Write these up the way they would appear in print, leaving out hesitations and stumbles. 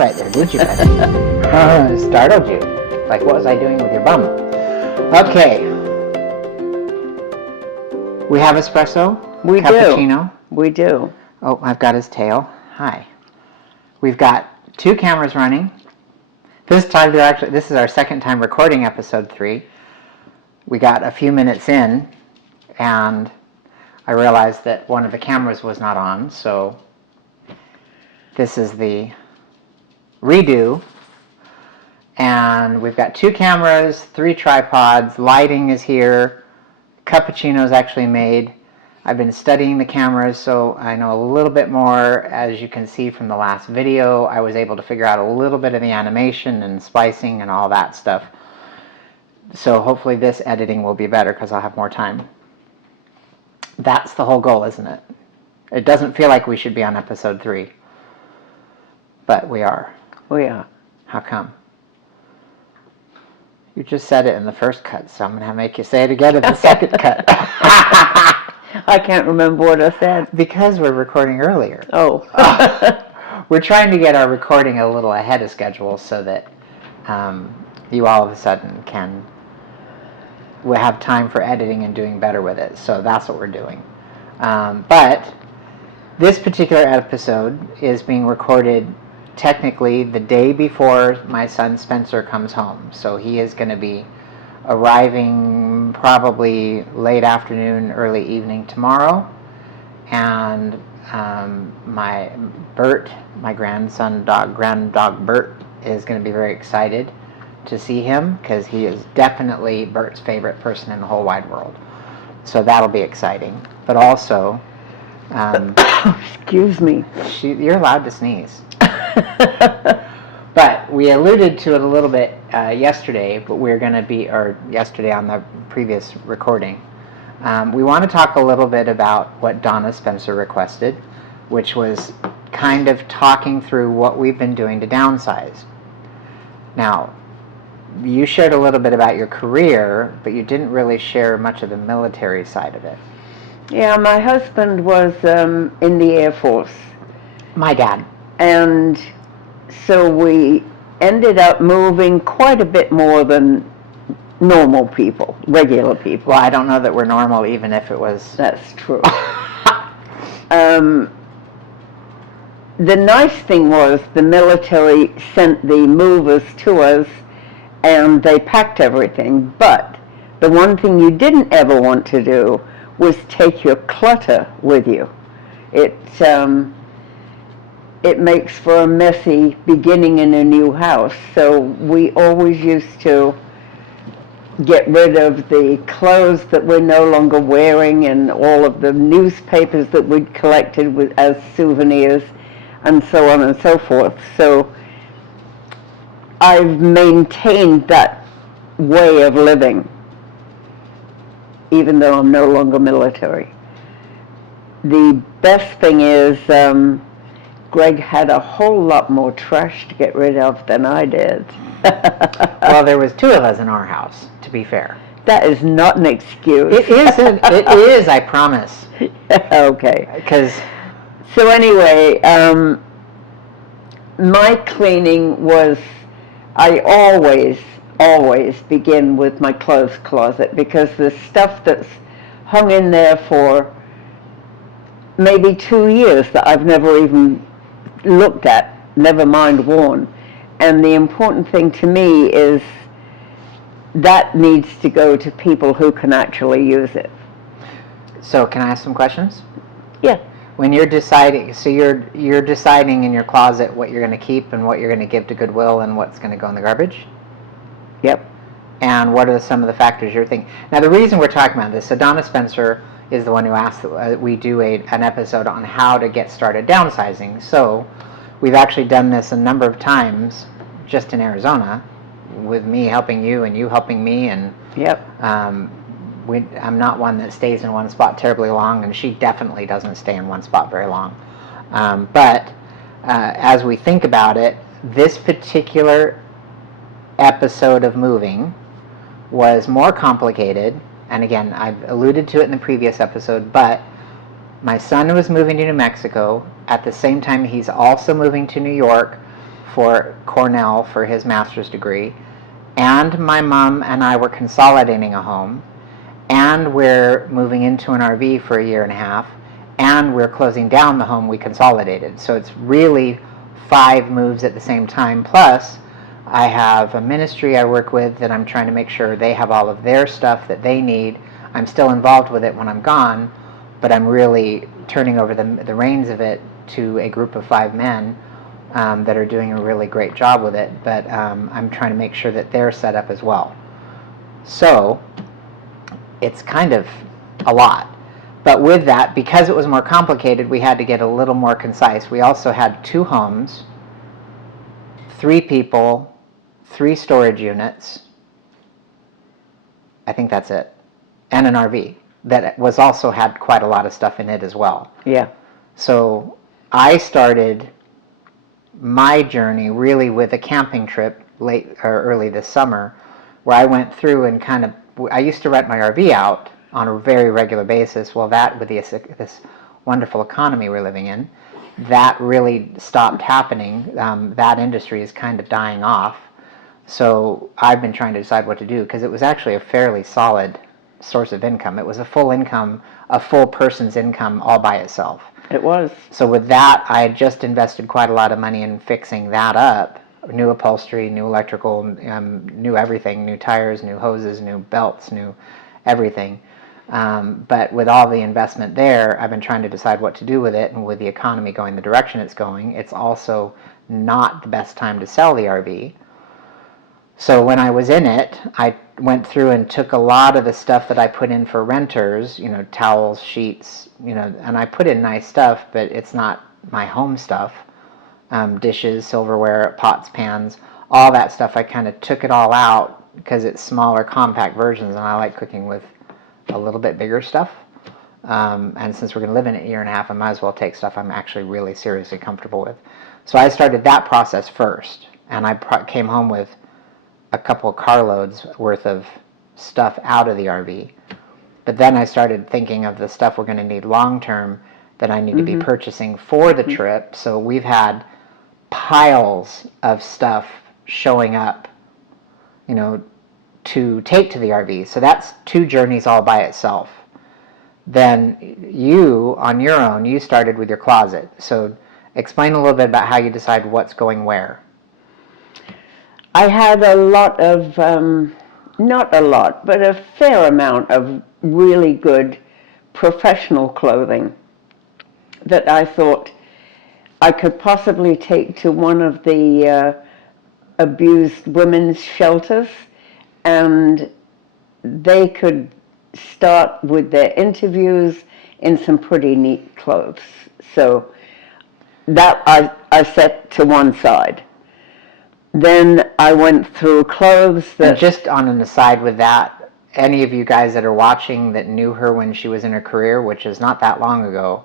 right there, did you? Startled you. Like, what was I doing with your bum? Okay. We have espresso? We Cappuccino? We do. Oh, I've got his tail. Hi. We've got 2 cameras running. This time, this is our second time recording episode 3. We got a few minutes in, and I realized that one of the cameras was not on, so this is the redo. And we've got 2 cameras, 3 tripods, lighting is here, cappuccino is actually made. I've been studying the cameras, so I know a little bit more. As you can see from the last video, I was able to figure out a little bit of the animation and splicing and all that stuff. So hopefully this editing will be better because I'll have more time. That's the whole goal, isn't it? It doesn't feel like we should be on episode 3, but we are. We are. How come? You just said it in the first cut, so I'm going to make you say it again in the second cut. I can't remember what I said. Because we're recording earlier. Oh. We're trying to get our recording a little ahead of schedule so that you all of a sudden will have time for editing and doing better with it. So that's what we're doing. But this particular episode is being recorded technically the day before my son Spencer comes home. So he is going to be arriving probably late afternoon, early evening tomorrow. And my grand dog Bert, is going to be very excited to see him because he is definitely Bert's favorite person in the whole wide world. So that'll be exciting. But also, excuse me. You're allowed to sneeze. But we alluded to it a little bit yesterday, but yesterday on the previous recording. We want to talk a little bit about what Donna Spencer requested, which was kind of talking through what we've been doing to downsize. Now, you shared a little bit about your career, but you didn't really share much of the military side of it. Yeah, my husband was in the Air Force. My dad. And so we ended up moving quite a bit more than normal people, regular people. Well, I don't know that we're normal, even if it was... That's true. The nice thing was the military sent the movers to us, and they packed everything. But the one thing you didn't ever want to do was take your clutter with you. It makes for a messy beginning in a new house. So we always used to get rid of the clothes that we're no longer wearing and all of the newspapers that we'd collected as souvenirs and so on and so forth. So I've maintained that way of living, even though I'm no longer military. The best thing is Greg had a whole lot more trash to get rid of than I did. Well, there was 2 of us in our house, to be fair. That is not an excuse. It isn't. It is, I promise. Okay. So anyway, my cleaning was, I always begin with my clothes closet, because the stuff that's hung in there for maybe 2 years that I've never even looked at, never mind worn. And the important thing to me is that needs to go to people who can actually use it. So can I ask some questions? Yeah. When you're deciding, so you're deciding in your closet what you're going to keep and what you're going to give to Goodwill and what's going to go in the garbage? Yep. And what are some of the factors you're thinking? Now, the reason we're talking about this, so Donna Spencer is the one who asked that we do an episode on how to get started downsizing. So we've actually done this a number of times just in Arizona, with me helping you and you helping me. And yep. I'm not one that stays in one spot terribly long, and she definitely doesn't stay in one spot very long. But as we think about it, this particular episode of moving was more complicated. And again, I've alluded to it in the previous episode, but my son was moving to New Mexico. At the same time, he's also moving to New York for Cornell for his master's degree, and my mom and I were consolidating a home, and we're moving into an RV for a year and a half, and we're closing down the home we consolidated. So it's really 5 moves at the same time. Plus, I have a ministry I work with that I'm trying to make sure they have all of their stuff that they need. I'm still involved with it when I'm gone, but I'm really turning over the reins of it to a group of 5 men that are doing a really great job with it. But I'm trying to make sure that they're set up as well. So it's kind of a lot. But with that, because it was more complicated, we had to get a little more concise. We also had 2 homes, 3 people, 3 storage units. I think that's it. And an RV that was also had quite a lot of stuff in it as well. Yeah. So I started my journey really with a camping trip late or early this summer, where I went through and I used to rent my RV out on a very regular basis. Well, that with this wonderful economy we're living in, that really stopped happening. That industry is kind of dying off. So I've been trying to decide what to do, because it was actually a fairly solid source of income. It was a full person's income all by itself. It was. So with that, I had just invested quite a lot of money in fixing that up. New upholstery, new electrical, new everything, new tires, new hoses, new belts, new everything. But with all the investment there, I've been trying to decide what to do with it. And with the economy going the direction it's going, it's also not the best time to sell the RV. So when I was in it, I went through and took a lot of the stuff that I put in for renters, towels, sheets, and I put in nice stuff, but it's not my home stuff. Dishes, silverware, pots, pans, all that stuff, I kind of took it all out because it's smaller, compact versions, and I like cooking with a little bit bigger stuff. And since we're going to live in it a year and a half, I might as well take stuff I'm actually really seriously comfortable with. So I started that process first, and I came home with a couple carloads worth of stuff out of the RV. But then I started thinking of the stuff we're going to need long term that I need to be purchasing for the trip. So we've had piles of stuff showing up, to take to the RV. So that's 2 journeys all by itself. Then you, on your own, you started with your closet. So explain a little bit about how you decide what's going where. I had a lot of, not a lot, but a fair amount of really good professional clothing that I thought I could possibly take to one of the abused women's shelters, and they could start with their interviews in some pretty neat clothes. So that I set to one side. Then I went through clothes that... And just on an aside with that, any of you guys that are watching that knew her when she was in her career, which is not that long ago,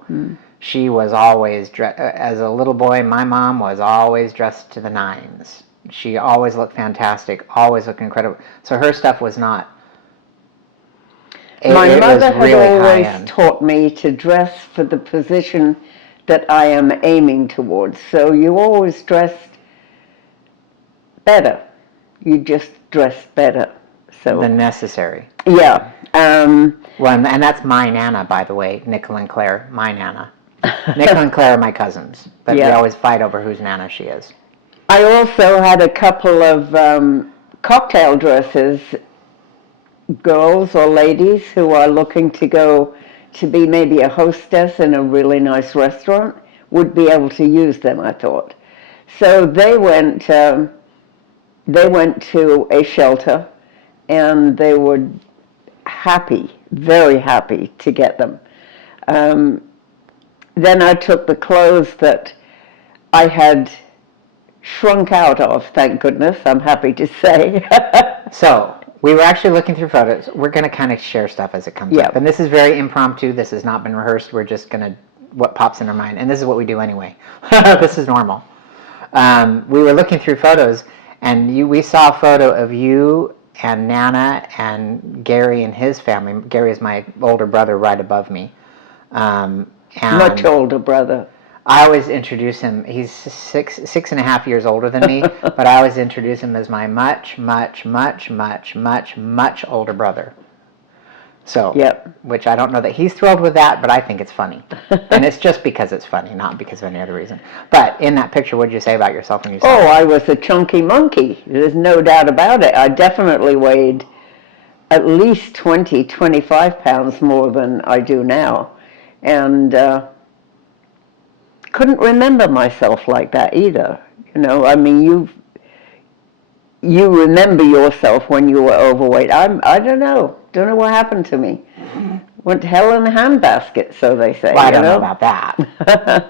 she was always, as a little boy, my mom was always dressed to the nines. She always looked fantastic, always looked incredible. So her stuff was not... My mother had always taught me to dress for the position that I am aiming towards. So you always dressed better. You just dressed better. So than necessary. Yeah. Well, and that's my Nana, by the way, Nickel and Claire, my Nana. Nickel and Claire are my cousins, but we always fight over whose Nana she is. I also had a couple of cocktail dresses. Girls or ladies who are looking to go to be maybe a hostess in a really nice restaurant would be able to use them, I thought. So they went to a shelter, and they were happy, very happy to get them. Then I took the clothes that I had shrunk out of, thank goodness, I'm happy to say. So, we were actually looking through photos. We're going to kind of share stuff as it comes up. And this is very impromptu. This has not been rehearsed. We're just going to, what pops in our mind. And this is what we do anyway. This is normal. We were looking through photos, and we saw a photo of you and Nana and Gary and his family. Gary is my older brother right above me. Much older brother. I always introduce him. He's 6.5 years older than me, but I always introduce him as my much, much, much, much, much, much older brother. So, Yep. which I don't know that he's thrilled with that, but I think it's funny. And it's just because it's funny, not because of any other reason. But in that picture, what did you say about yourself when you saw Oh, it? I was a chunky monkey. There's no doubt about it. I definitely weighed at least 20, 25 pounds more than I do now. And couldn't remember myself like that either. You know, I mean, you remember yourself when you were overweight. I don't know. Don't know what happened to me. Went to hell in a handbasket, so they say. Well, I don't know about that. Yeah.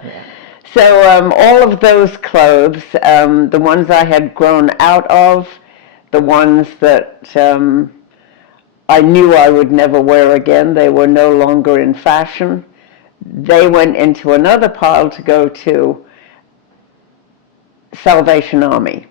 So all of those clothes, the ones I had grown out of, the ones that I knew I would never wear again, they were no longer in fashion. They went into another pile to go to Salvation Army.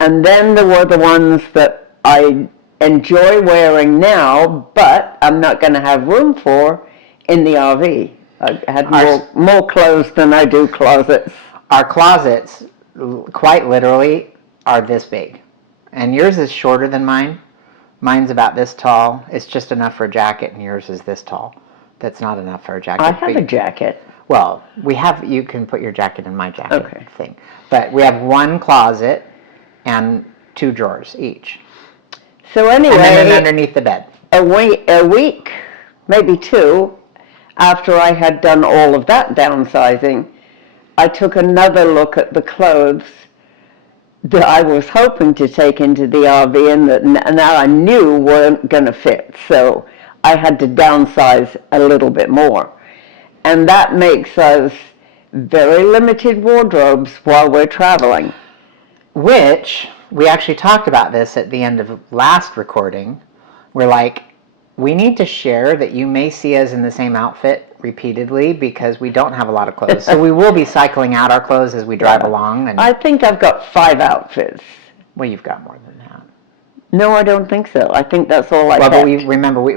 And then there were the ones that I enjoy wearing now, but I'm not going to have room for in the RV. I had more clothes than I do closets. Our closets, quite literally, are this big. And yours is shorter than mine. Mine's about this tall. It's just enough for a jacket, and yours is this tall. That's not enough for a jacket. I have a jacket. Well, you can put your jacket in my jacket Okay. thing. But we have one closet and 2 drawers each. So anyway, And then underneath the bed. a week, maybe 2, after I had done all of that downsizing, I took another look at the clothes that I was hoping to take into the RV and that now I knew weren't going to fit. So I had to downsize a little bit more. And that makes us very limited wardrobes while we're traveling. Which, we actually talked about this at the end of last recording. We're like, we need to share that you may see us in the same outfit repeatedly because we don't have a lot of clothes. So we will be cycling out our clothes as we drive along. And I think I've got 5 outfits. well, you've got more than that. No, I don't think so. I think that's all I Well, kept.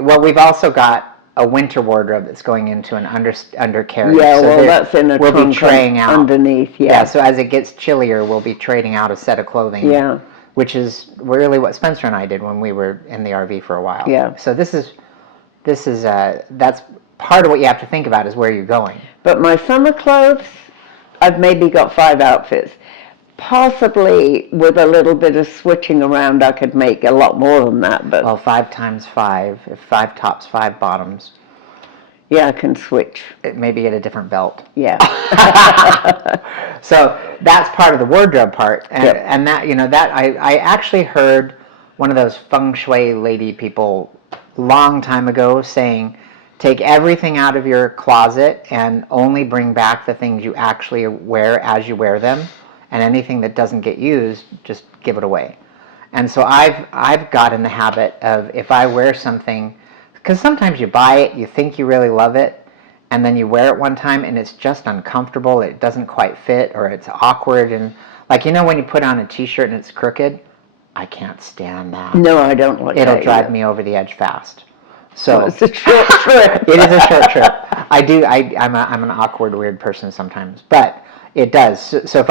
but we've also got a winter wardrobe that's going into an undercarriage. Yeah, so well, that's in a we'll trunk be trading out underneath. Yeah, so as it gets chillier, we'll be trading out a set of clothing. Yeah. Which is really what Spencer and I did when we were in the RV for a while. Yeah. So that's part of what you have to think about is where you're going. But my summer clothes, I've maybe got 5 outfits. Possibly with a little bit of switching around, I could make a lot more than that. But Well, 5 times 5, if 5 tops, 5 bottoms, yeah, I can switch. maybe get a different belt. Yeah. So that's part of the wardrobe part, and, Yep. and that I actually heard one of those feng shui lady people long time ago saying, take everything out of your closet and only bring back the things you actually wear as you wear them, and anything that doesn't get used, just give it away. And so I've got in the habit of, if I wear something, because sometimes you buy it, you think you really love it, and then you wear it one time and it's just uncomfortable, it doesn't quite fit, or it's awkward, and like, when you put on a t-shirt and it's crooked, I can't stand that. No, I don't like that. It'll drive me over the edge fast. So it's a short trip. It is a short trip. I'm an awkward, weird person sometimes, but it does. So if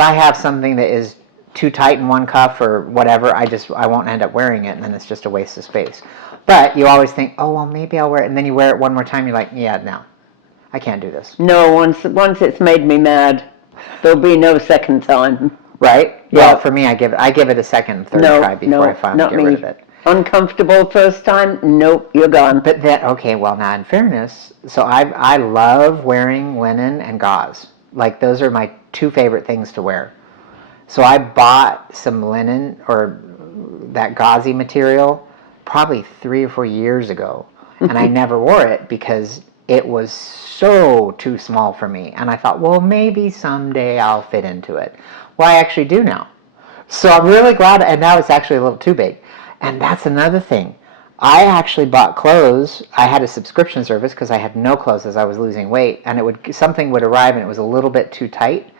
I have something that is too tight in one cuff or whatever, I won't end up wearing it, and then it's just a waste of space. But you always think, oh well, maybe I'll wear it, and then you wear it one more time. You're like, yeah, no, I can't do this. No, once it's made me mad, there'll be no second time. Right? Yeah. Well, for me, I give it a second and third try before I finally get rid of it. Uncomfortable first time? Nope, you're gone. But well, now in fairness, so I love wearing linen and gauze. Like, those are my 2 favorite things to wear. So I bought some linen or that gauzy material probably 3 or 4 years ago, and I never wore it because it was so too small for me. And I thought, well, maybe someday I'll fit into it. Well, I actually do now. So I'm really glad, and now it's actually a little too big. And that's another thing. I actually bought clothes. I had a subscription service because I had no clothes as I was losing weight, and something would arrive and it was a little bit too tight,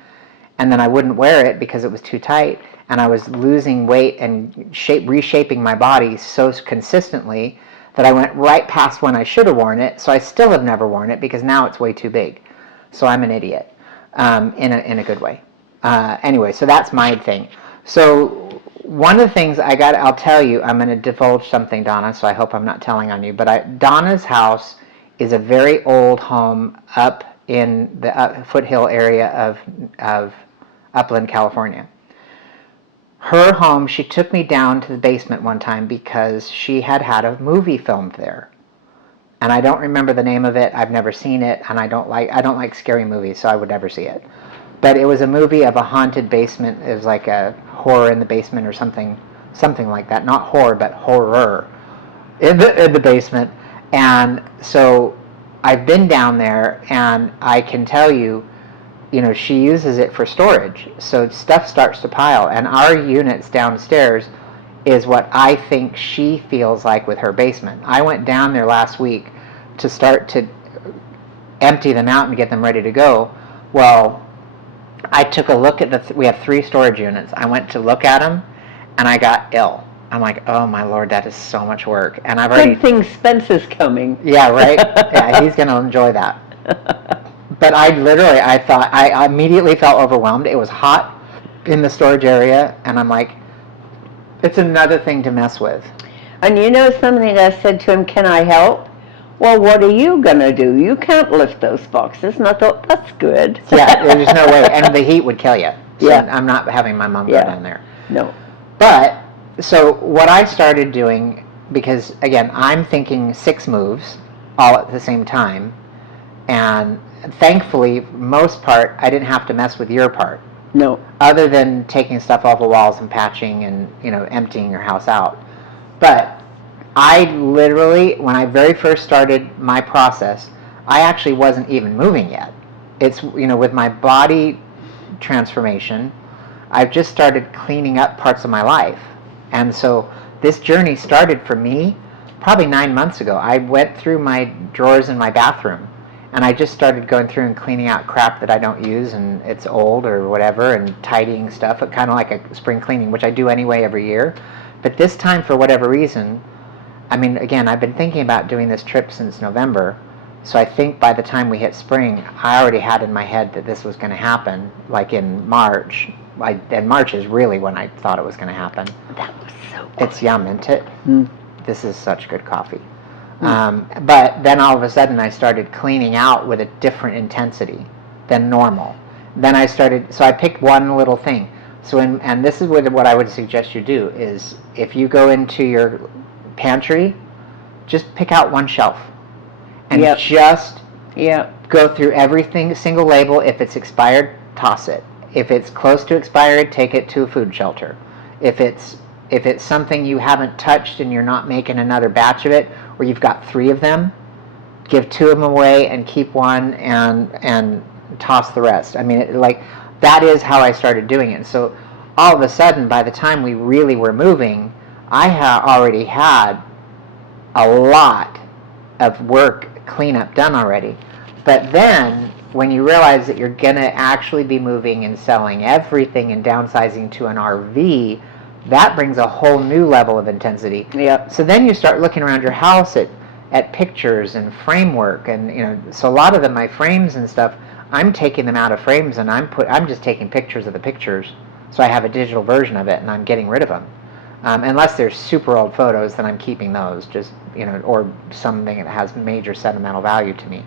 and then I wouldn't wear it because it was too tight, and I was losing weight and reshaping my body so consistently that I went right past when I should have worn it, so I still have never worn it because now it's way too big. So I'm an idiot. in a good way. Anyway, so that's my thing. So one of the things I'll tell you, I'm going to divulge something, Donna, so I hope I'm not telling on you, but Donna's house is a very old home up in the foothill area of Upland, California. Her home, she took me down to the basement one time because she had a movie filmed there. And I don't remember the name of it. I've never seen it, and I don't like scary movies, so I would never see it. But it was a movie of a haunted basement. It was like a horror in the basement or something like that. Not horror, but horror in the basement. And so I've been down there, and I can tell you, she uses it for storage. So stuff starts to pile, and our units downstairs is what I think she feels like with her basement. I went down there last week to start to empty them out and get them ready to go. Well, I took a look at we have 3 storage units. I went to look at them, and I got ill. I'm like, oh my Lord, that is so much work. And I've already... Good thing Spencer's coming. Yeah, right? Yeah, he's going to enjoy that. But I immediately felt overwhelmed. It was hot in the storage area, and I'm like, it's another thing to mess with. And you know something, I said to him, can I help? Well, what are you going to do? You can't lift those boxes. And I thought, that's good. Yeah, there's no way. And the heat would kill you. So yeah. I'm not having my mom go down there. No. But, so what I started doing, because, again, I'm thinking 6 moves all at the same time. And thankfully, most part, I didn't have to mess with your part. No. Other than taking stuff off the walls and patching and, emptying your house out. But I literally, when I very first started my process, I actually wasn't even moving yet. It's, with my body transformation, I've just started cleaning up parts of my life. And so this journey started for me probably 9 months ago. I went through my drawers in my bathroom, and I just started going through and cleaning out crap that I don't use and it's old or whatever, and tidying stuff, kind of like a spring cleaning, which I do anyway every year. But this time, for whatever reason, I mean, again, I've been thinking about doing this trip since November, so I think by the time we hit spring, I already had in my head that this was going to happen, like in March. And March is really when I thought it was going to happen. That was so good. It's yum, isn't it? Mm. This is such good coffee. But then all of a sudden I started cleaning out with a different intensity than normal. Then I picked one little thing. So, and this is what I would suggest you do, is if you go into your pantry, just pick out one shelf. And just go through everything, single label. If it's expired, toss it. If it's close to expired, take it to a food shelter. If it's something you haven't touched and you're not making another batch of it, or you've got 3 of them, give 2 of them away and keep one and toss the rest. I mean, that is how I started doing it. So all of a sudden, by the time we really were moving, I already had a lot of work cleanup done already. But then, when you realize that you're going to actually be moving and selling everything and downsizing to an RV, that brings a whole new level of intensity. Yep. So then you start looking around your house at pictures and framework, and so a lot of my frames and stuff, I'm taking them out of frames and I'm just taking pictures of the pictures, so I have a digital version of it, and I'm getting rid of them. Unless they're super old photos, then I'm keeping those, just or something that has major sentimental value to me.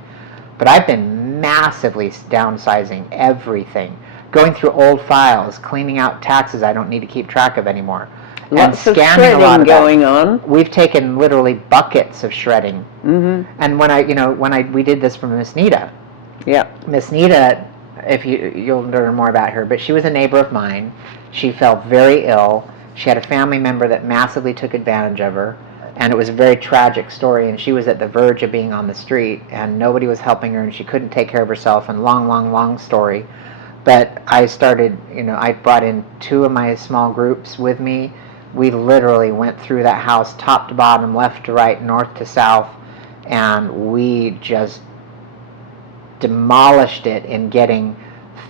But I've been massively downsizing everything, going through old files, cleaning out taxes I don't need to keep track of anymore, Lots and scanning of shredding a lot of going on. We've taken literally buckets of shredding. Mm-hmm. And when we did this for Miss Nita. Yeah. Miss Nita, if you'll learn more about her, but she was a neighbor of mine. She fell very ill. She had a family member that massively took advantage of her, and it was a very tragic story, and she was at the verge of being on the street, and nobody was helping her, and she couldn't take care of herself, and long story. But I started, I brought in 2 of my small groups with me. We literally went through that house top to bottom, left to right, north to south, and we just demolished it in getting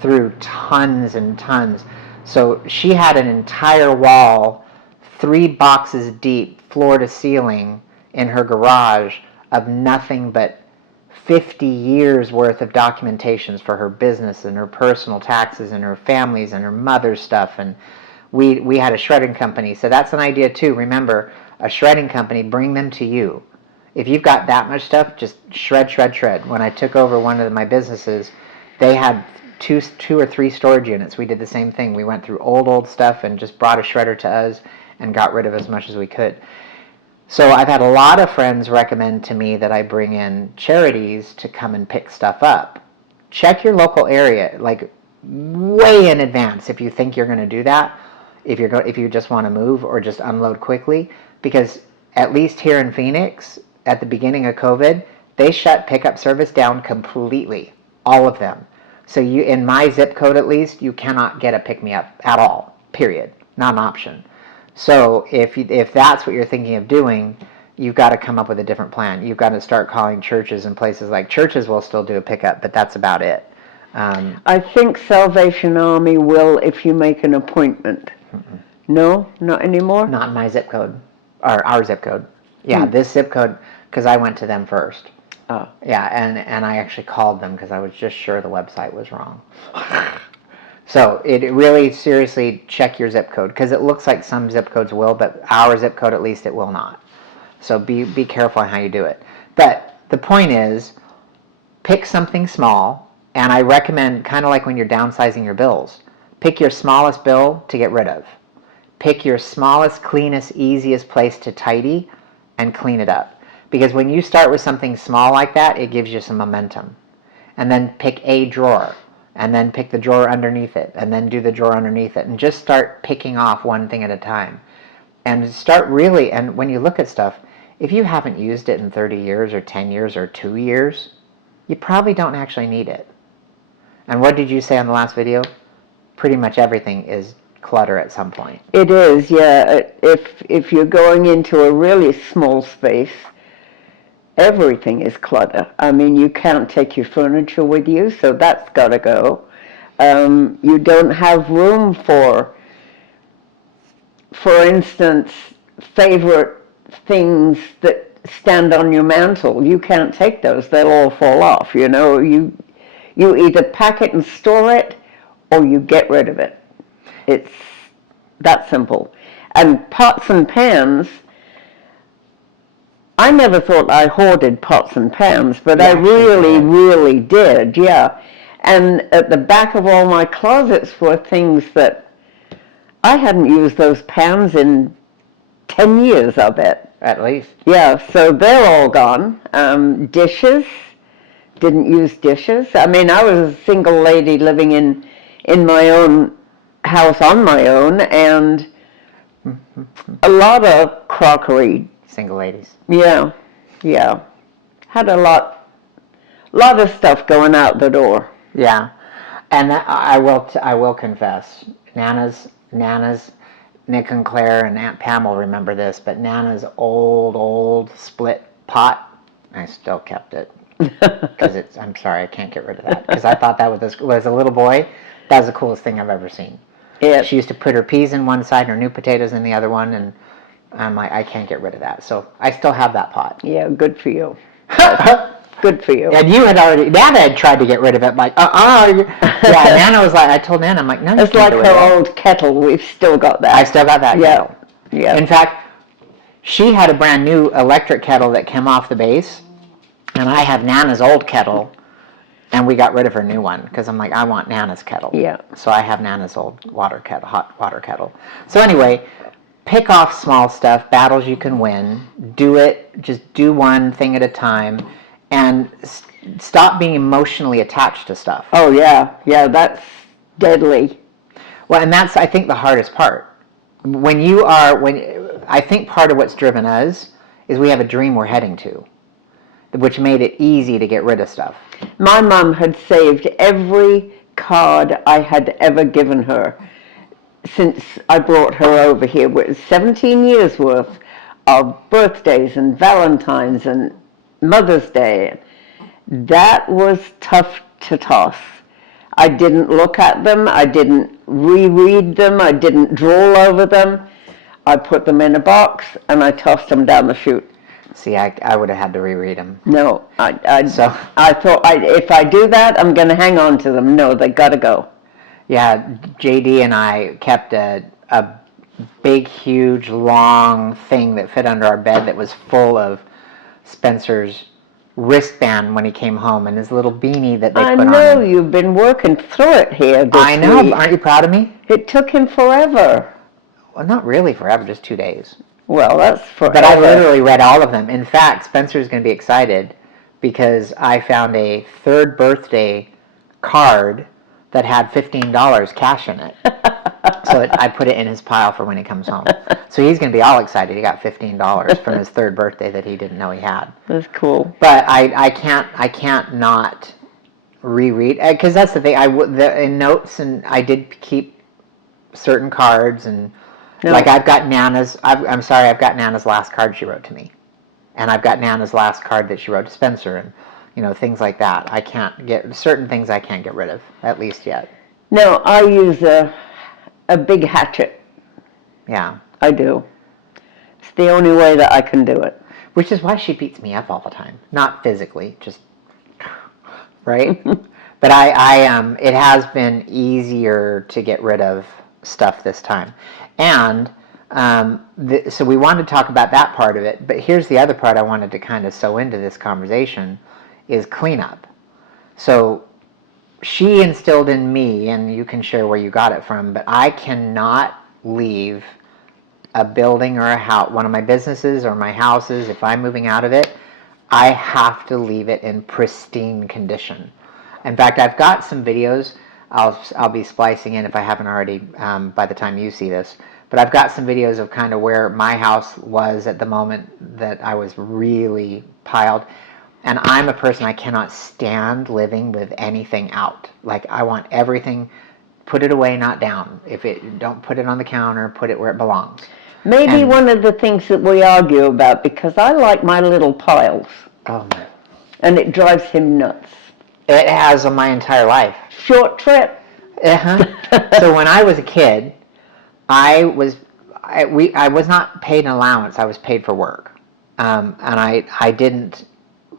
through tons and tons. So she had an entire wall, 3 boxes deep, floor to ceiling, in her garage of nothing but 50 years worth of documentations for her business and her personal taxes and her family's and her mother's stuff. And we had a shredding company. So that's an idea too. Remember, a shredding company, bring them to you. If you've got that much stuff, just shred, shred, shred. When I took over one of my businesses, they had two or three storage units. We did the same thing. We went through old stuff and just brought a shredder to us and got rid of as much as we could. So I've had a lot of friends recommend to me that I bring in charities to come and pick stuff up. Check your local area, like way in advance if you think you're going to do that, if you just want to move or just unload quickly, because at least here in Phoenix, at the beginning of COVID, they shut pickup service down completely, all of them. So you, in my zip code at least, you cannot get a pick-me-up at all, period. Not an option. So if that's what you're thinking of doing, you've got to come up with a different plan. You've got to start calling churches and places. Like churches will still do a pickup, but that's about it. I think Salvation Army will if you make an appointment. Mm-mm. No? Not anymore? Not in my zip code, or our zip code. Yeah, this zip code, because I went to them first. Oh. Yeah, and I actually called them because I was just sure the website was wrong. So it really, seriously, check your zip code, because it looks like some zip codes will, but our zip code, at least, it will not. So be careful on how you do it. But the point is, pick something small, and I recommend, kind of like when you're downsizing your bills, pick your smallest bill to get rid of. Pick your smallest, cleanest, easiest place to tidy and clean it up. Because when you start with something small like that, it gives you some momentum. And then pick a drawer, and then pick the drawer underneath it, and then do the drawer underneath it, and just start picking off one thing at a time. And start really, and when you look at stuff, if you haven't used it in 30 years or 10 years or 2 years, you probably don't actually need it. And what did you say on the last video? Pretty much everything is clutter at some point. It is, yeah. If you're going into a really small space, everything is clutter. I mean, you can't take your furniture with you, so that's got to go. You don't have room for instance, favorite things that stand on your mantle. You can't take those. They'll all fall off, you know. You either pack it and store it, or you get rid of it. It's that simple. And pots and pans, I never thought I hoarded pots and pans, but I really did, yeah. And at the back of all my closets were things that I hadn't used those pans in 10 years, I bet. At least. Yeah, so they're all gone. Dishes, didn't use dishes. I mean, I was a single lady living in my own house on my own, and a lot of crockery. Single ladies. Yeah. Had a lot of stuff going out the door. Yeah, and I will confess, Nana's, Nick and Claire and Aunt Pam will remember this, but Nana's old split pot, I still kept it because I'm sorry, I can't get rid of that, because I thought that was a little boy, that was the coolest thing I've ever seen. Yeah. She used to put her peas in one side and her new potatoes in the other one, and I'm like, I can't get rid of that. So I still have that pot. Yeah, good for you. Good for you. And Nana had tried to get rid of it, like, Yeah, Nana was like, I told Nana, I'm like, no, it's like her old kettle. We've still got that. I still got that kettle. Yeah. In fact, she had a brand new electric kettle that came off the base, and I have Nana's old kettle, and we got rid of her new one, because I'm like, I want Nana's kettle. Yeah. So I have Nana's old hot water kettle. So anyway, pick off small stuff, battles you can win, do it, just do one thing at a time, and stop being emotionally attached to stuff. Oh, yeah, that's deadly. Well, and that's, I think, the hardest part. I think part of what's driven us is we have a dream we're heading to, which made it easy to get rid of stuff. My mom had saved every card I had ever given her since I brought her over here. It was 17 years worth of birthdays and Valentine's and Mother's Day. That was tough to toss. I didn't look at them. I didn't reread them. I didn't drool over them. I put them in a box and I tossed them down the chute. See, I would have had to reread them. No, I So, thought if I do that, I'm going to hang on to them. No, they got to go. yeah, JD and I kept a big, huge, long thing that fit under our bed that was full of Spencer's wristband when he came home and his little beanie that they I put on know him. you've been working through it here this I know. week. Aren't you proud of me? It took him forever. Well, not really forever, just 2 days. Well, that's forever. But I literally read all of them. In fact, Spencer's going to be excited because I found a third birthday card that had $15 cash in it. So I put it in his pile for when he comes home. So he's going to be all excited. He got $15 from his third birthday that he didn't know he had. That's cool. But I can't not reread, because that's the thing. In notes, and I did keep certain cards, and like I've got Nana's. I'm sorry, I've got Nana's last card she wrote to me, and I've got Nana's last card that she wrote to Spencer, and things like that. I can't get certain things. I can't get rid of, at least yet. No, I use a big hatchet. Yeah, I do. It's the only way that I can do it. which is why she beats me up all the time. Not physically, just right. But it has been easier to get rid of stuff this time, and so we wanted to talk about that part of it. But here's the other part I wanted to kind of sew into this conversation is cleanup. So she instilled in me, and you can share where you got it from, but I cannot leave a building or a house, one of my businesses or my houses, if I'm moving out of it, I have to leave it in pristine condition. In fact, I've got some videos I'll be splicing in if I haven't already by the time you see this. But I've got some videos of kind of where my house was at the moment that I was really piled. And I'm a person, I cannot stand living with anything out. Like, I want everything, put it away, not down. Don't put it on the counter, put it where it belongs. Maybe one of the things that we argue about, because I like my little piles. Oh, my. And it drives him nuts. It has on my entire life. Short trip. So when I was a kid, I was not paid an allowance. I was paid for work, and I didn't.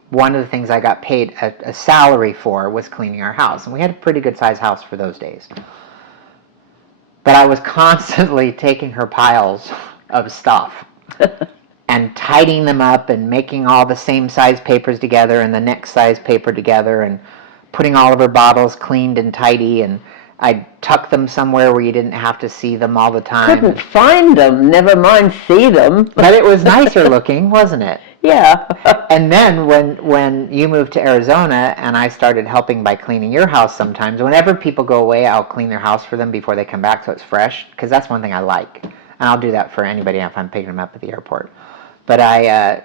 One of the things I got paid a salary for was cleaning our house, and we had a pretty good sized house for those days. But I was constantly taking her piles of stuff and tidying them up and making all the same size papers together and the next size paper together and putting all of her bottles cleaned and tidy, and I'd tuck them somewhere where you didn't have to see them all the time. Couldn't find them, never mind see them. But it was nicer looking, wasn't it? Yeah. And then when you moved to Arizona and I started helping by cleaning your house sometimes, whenever people go away, I'll clean their house for them before they come back so it's fresh, because that's one thing I like. And I'll do that for anybody if I'm picking them up at the airport. But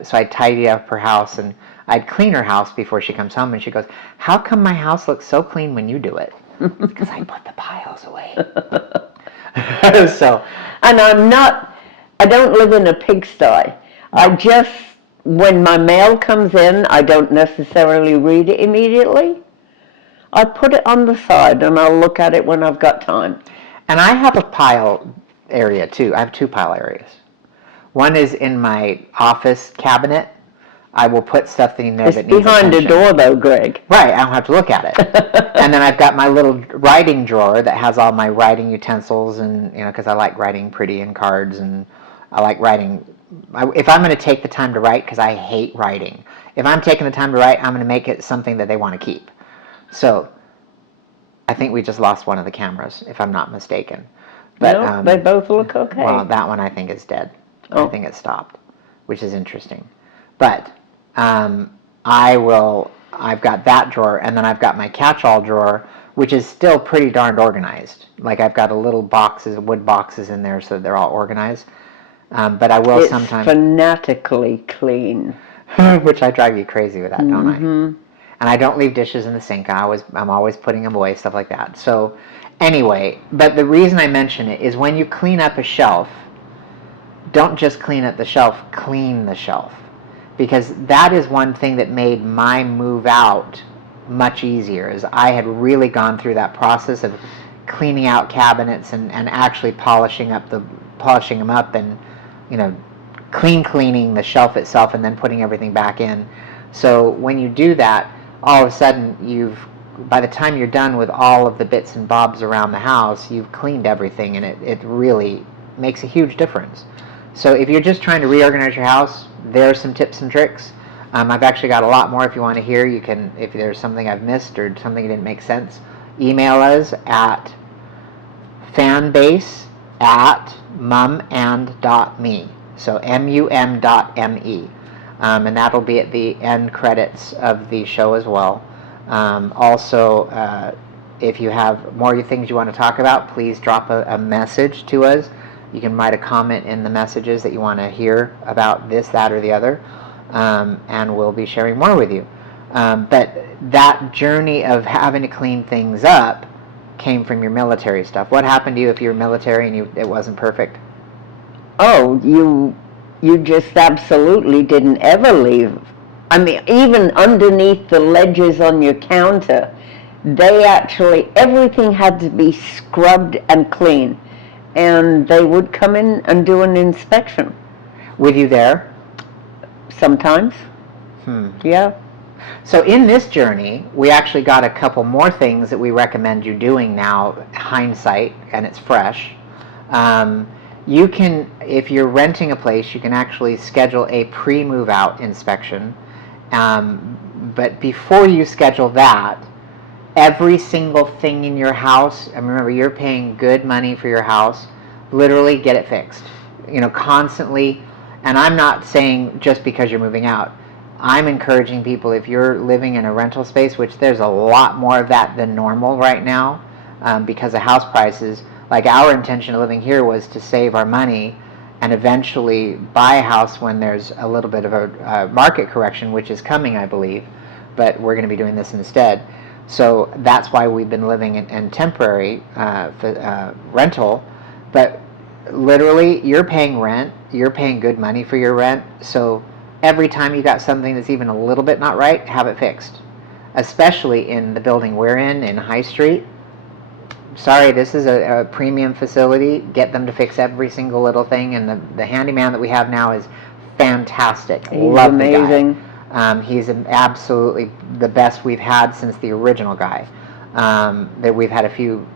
so I tidied up her house, and I'd clean her house before she comes home, and she goes, "How come my house looks so clean when you do it?" Because I put the piles away. So, and I don't live in a pigsty. I just, when my mail comes in, I don't necessarily read it immediately. I put it on the side and I'll look at it when I've got time. And I have a pile area too. I have 2 pile areas. One is in my office cabinet. I will put stuff in there that needs attention. It's behind the door though, Greg. Right, I don't have to look at it. And then I've got my little writing drawer that has all my writing utensils, and because I like writing pretty and cards, and I like writing. If I'm going to take the time to write, because I hate writing, if I'm taking the time to write, I'm going to make it something that they want to keep. So I think we just lost one of the cameras, if I'm not mistaken. But no, they both look okay. Well, that one I think is dead. Oh. I think it stopped, which is interesting. But I've got that drawer, and then I've got my catch-all drawer, which is still pretty darned organized. Like, I've got wood boxes in there, so they're all organized. But I will sometimes... It's fanatically clean. Which I drive you crazy with that, don't I? And I don't leave dishes in the sink. I'm always putting them away, stuff like that. So, anyway, but the reason I mention it is when you clean up a shelf, don't just clean up the shelf, clean the shelf. Because that is one thing that made my move out much easier, is I had really gone through that process of cleaning out cabinets and actually polishing them up and cleaning the shelf itself and then putting everything back in. So when you do that, all of a sudden by the time you're done with all of the bits and bobs around the house, you've cleaned everything, and it really makes a huge difference. So if you're just trying to reorganize your house, there are some tips and tricks. I've actually got a lot more if you want to hear. You can, if there's something I've missed or something that didn't make sense, email us at fanbase@mumand.me. So mum.me. And that'll be at the end credits of the show as well. Also, if you have more things you want to talk about, please drop a message to us. You can write a comment in the messages that you want to hear about this, that, or the other, and we'll be sharing more with you. But that journey of having to clean things up came from your military stuff. What happened to you if you were military and it wasn't perfect? Oh, you just absolutely didn't ever leave. I mean, even underneath the ledges on your counter, everything had to be scrubbed and clean. And they would come in and do an inspection. With you there? Sometimes. Yeah. So in this journey, we actually got a couple more things that we recommend you doing now, hindsight, and it's fresh. You can, if you're renting a place, you can actually schedule a pre-move out inspection. But before you schedule that, every single thing in your house, and remember, you're paying good money for your house, literally get it fixed. Constantly. And I'm not saying just because you're moving out. I'm encouraging people, if you're living in a rental space, which there's a lot more of that than normal right now because of house prices. Like, our intention of living here was to save our money and eventually buy a house when there's a little bit of a market correction, which is coming, I believe. But we're going to be doing this instead. So that's why we've been living in temporary rental. But literally, you're paying rent. You're paying good money for your rent. So every time you got something that's even a little bit not right, have it fixed. Especially in the building we're in High Street. Sorry, this is a premium facility. Get them to fix every single little thing. And the handyman that we have now is fantastic. He's Love amazing. The guy. He's absolutely the best we've had since the original guy. That we've had a few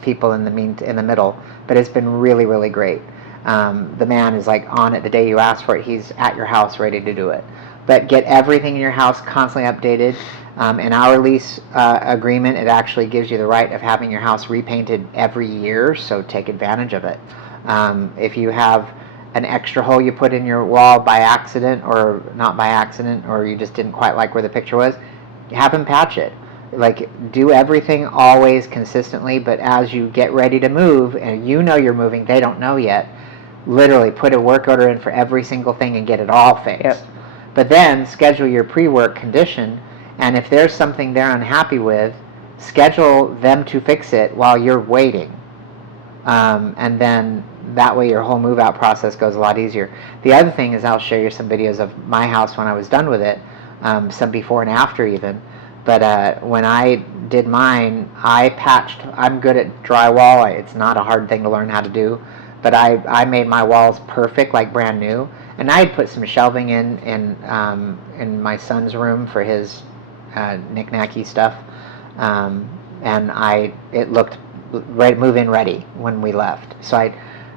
people in the middle, but it's been really, really great. The man is like on it the day you ask for it. He's at your house ready to do it. But get everything in your house constantly updated. In our lease agreement, it actually gives you the right of having your house repainted every year, so take advantage of it. If you have an extra hole you put in your wall by accident, or not by accident, or you just didn't quite like where the picture was, have them patch it. Like, do everything always consistently, but as you get ready to move, and you're moving, they don't know yet, literally put a work order in for every single thing and get it all fixed. Yep. But then schedule your pre-work condition, and if there's something they're unhappy with, schedule them to fix it while you're waiting. And then that way your whole move-out process goes a lot easier. The other thing is, I'll show you some videos of my house when I was done with it, some before and after even. But when I did mine, I'm good at drywall. It's not a hard thing to learn how to do. But I made my walls perfect, like brand new. And I had put some shelving in my son's room for his knick-knacky stuff. And it looked move-in ready when we left. So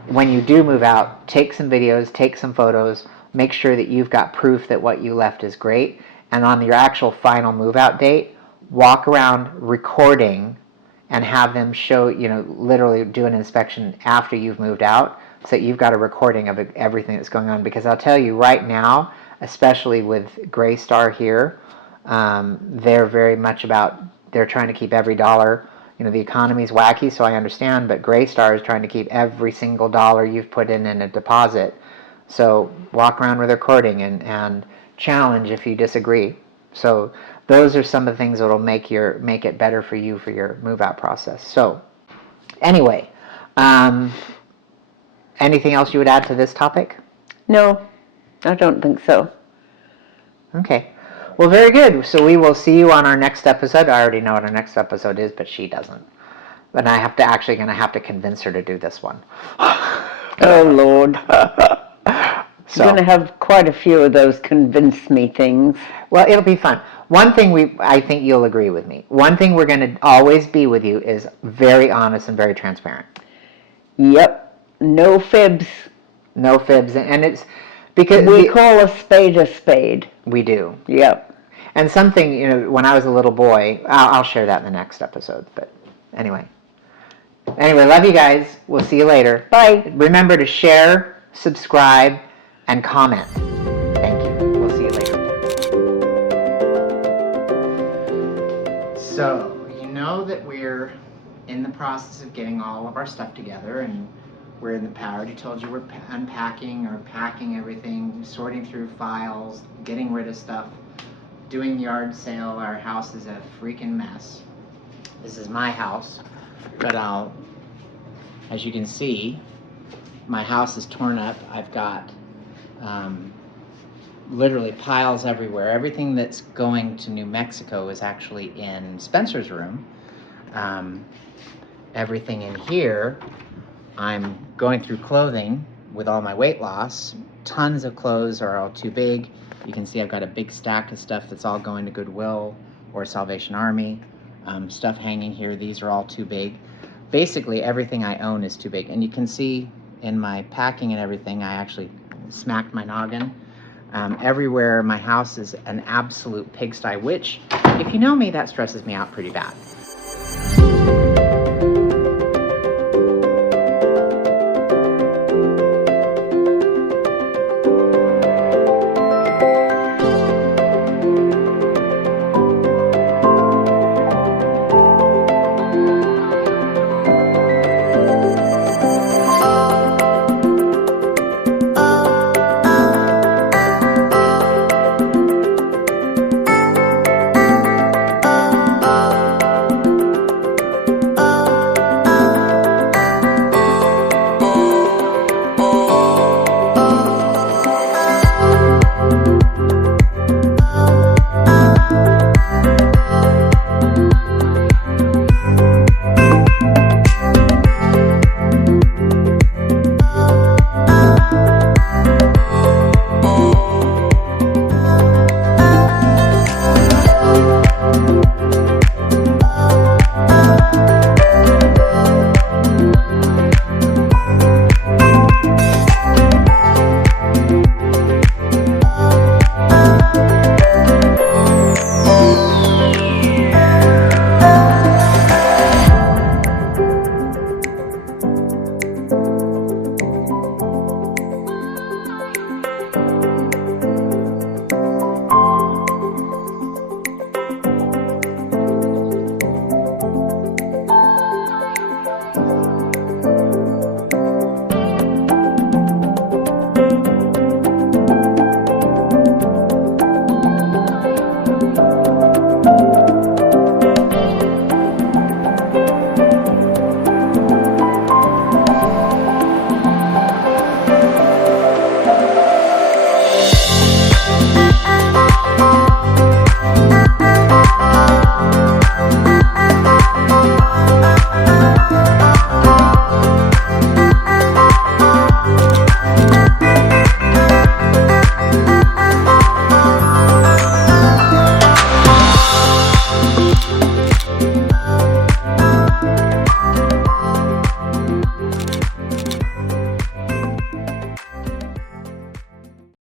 when you do move out, take some videos, take some photos, make sure that you've got proof that what you left is great. And on your actual final move-out date, walk around recording and have them show, literally do an inspection after you've moved out, so that you've got a recording of everything that's going on. Because I'll tell you right now, especially with Graystar here, they're very much they're trying to keep every dollar. The economy's wacky, so I understand, but Graystar is trying to keep every single dollar you've put in a deposit. So walk around with a recording and challenge if you disagree. So those are some of the things that will make it better for you for your move-out process. So anyway, anything else you would add to this topic? No, I don't think so. Okay. Well, very good. So we will see you on our next episode. I already know what our next episode is, but she doesn't. But I have to convince her to do this one. Oh, Lord. You're going to have quite a few of those convince me things. Well, it'll be fun. One thing I think you'll agree with me. One thing we're going to always be with you is very honest and very transparent. Yep. No fibs. No fibs. And it's because we call a spade a spade. We do. Yep. And something, you know, when I was a little boy, I'll share that in the next episode. But anyway, love you guys. We'll see you later. Bye. Remember to share, subscribe, and comment. Thank you. We'll see you later. So, you know that we're in the process of getting all of our stuff together, and we're in the I already told you we're unpacking or packing everything, sorting through files, getting rid of stuff, doing yard sale. Our house is a freaking mess. This is my house, but as you can see, my house is torn up. I've got literally piles everywhere. Everything that's going to New Mexico is actually in Spencer's room. Everything in here, I'm going through clothing with all my weight loss. Tons of clothes are all too big. You can see I've got a big stack of stuff that's all going to Goodwill or Salvation Army. Stuff hanging here, these are all too big. Basically, everything I own is too big. And you can see in my packing and everything, I actually smacked my noggin. Everywhere, my house is an absolute pigsty, which, if you know me, that stresses me out pretty bad.